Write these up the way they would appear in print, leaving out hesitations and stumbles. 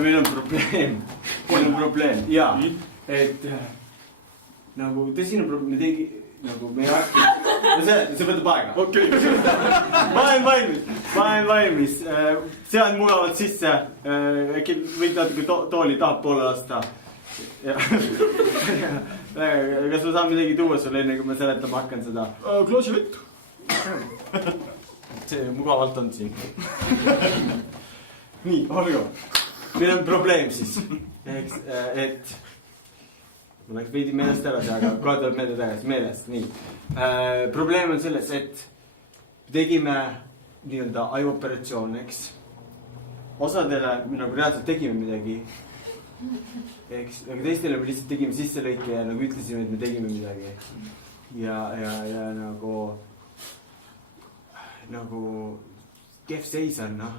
meil on probleem. Meil on probleem, jaa. Et nagu tõsine probleem, me tegi nagu me äkki... See võtab aega. Okei. Ma olen valmis. Sead mugavalt sisse. Äkki võid natuke tooli tahab poole lasta. Kas ma saan midagi tuua sulle enne, kui ma seletama hakkan seda? Klaasi vett. See mugavalt on siin. Nii, olgu. Meil on probleem siis. Et... Ma läks veidi meelest ära see, aga kohe tuleb meelde tagasi meelest. Nii. Probleem on selles, et tegime nii-öelda ajuoperatsioon, eks. Osadele me nagu reaalselt tegime midagi. Eks, aga teistele me lihtsalt tegime sisselõike ja nagu ütlesime, et me tegime midagi. Ja nagu kehv seis on, noh.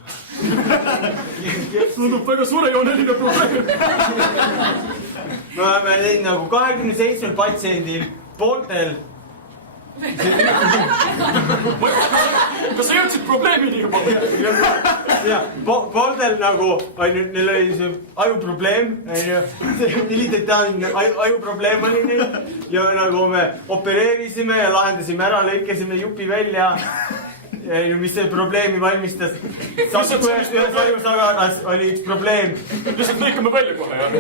Tundub väga suurejooneline probleem. Me oleme teinud nagu 27 patsiendil pooltel. Kas sa jõudsid probleemini juba? Ja, pooltel nagu, neil oli see ajuprobleem, militetaanne ajuprobleem oli neil ja nagu me opereerisime ja lahendasime ära, lõikasime jupi välja. Mis see probleemi valmistas? Ühes ajusaganas oli üks probleem. Lihtsalt lõikame välja kohe, jah?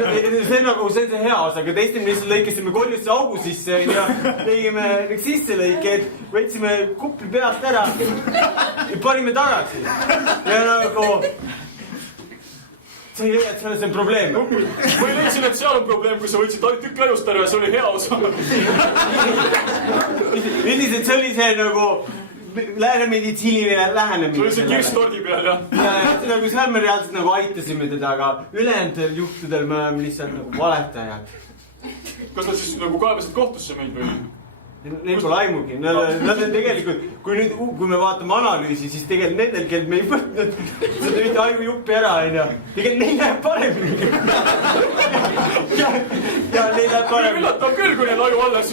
See on see hea osa, aga teistel lihtsalt lõikasime koljusse augu sisse ja tegime sisse lõikeid, võtsime kupli peast ära ja panime tagasi. Ja nagu... Sa ei leia, et selles on probleem. Ma ei leisin, et seal on probleem, kui sa võtsid ainult tükk ajust ära ja see oli hea osa. Üldiselt see oli see nagu... Läänemeditsiiniline lähenemine. See oli see kirstordi peal, jah. Ja seal me reaalselt nagu aitasime teda, aga ülejäändel juhtudel me oleme lihtsalt nagu valetajad. Kas nad siis nagu kaebasid kohtusse meid või? Neil pole aimugi. Nad on tegelikult, kui me vaatame analüüsi, siis tegelikult nendel, kelle me ei võtnud seda ühte ajujuppi ära, tegelikult neil läheb paremini. Ja neil läheb paremini. Üllatab küll, kui neil aju alles.